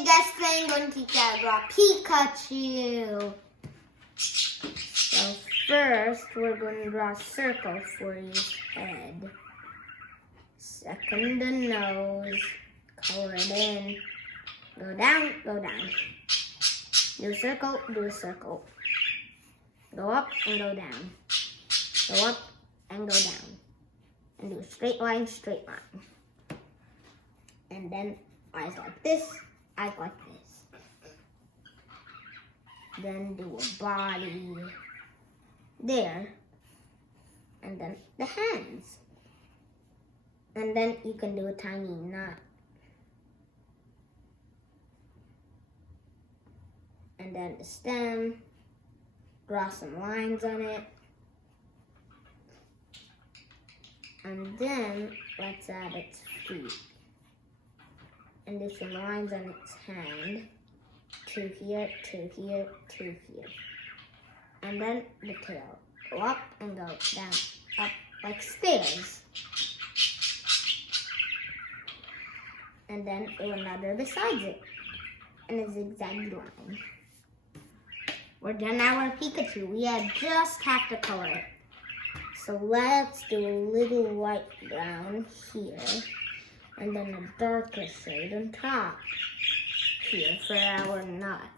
Hey guys, today I'm going to teach you how to draw Pikachu. So first, we're going to draw a circle for his head. Second, the nose. Color it in. Go down, go down. Do a circle, do a circle. Go up and go down. Go up and go down. And do a straight line, straight line. And then eyes like this, eyes like this. Then do a body there. And then the hands. And then you can do a tiny knot. And then the stem. Draw some lines on it. And then let's add its feet. And do some lines on its hand. To here, to here, to here. And then the tail. Go up and go down, up like stairs. And then another besides it. And a zigzag line. We're done our Pikachu. We just have to color it. So let's do a little light brown here. And then a darker shade on top here for our knot.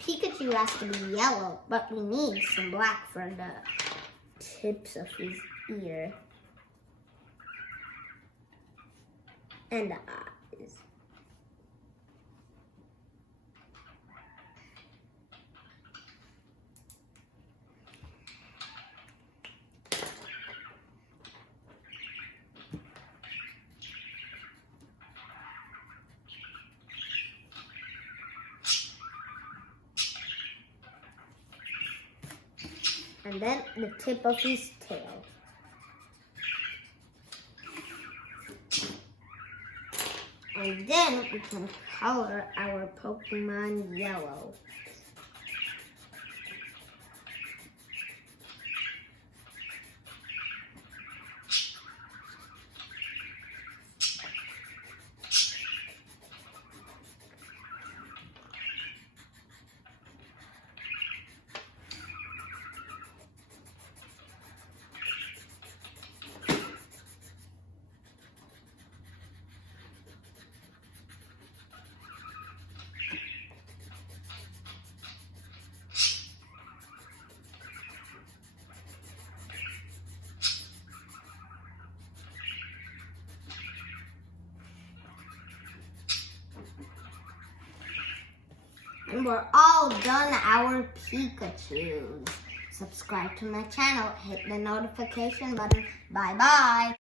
Pikachu has to be yellow, but we need some black for the tips of his ear. And the eyes. And then the tip of his tail. And then we can color our Pokemon yellow. And we're all done our Pikachus. Subscribe to my channel, hit the notification button. Bye-bye.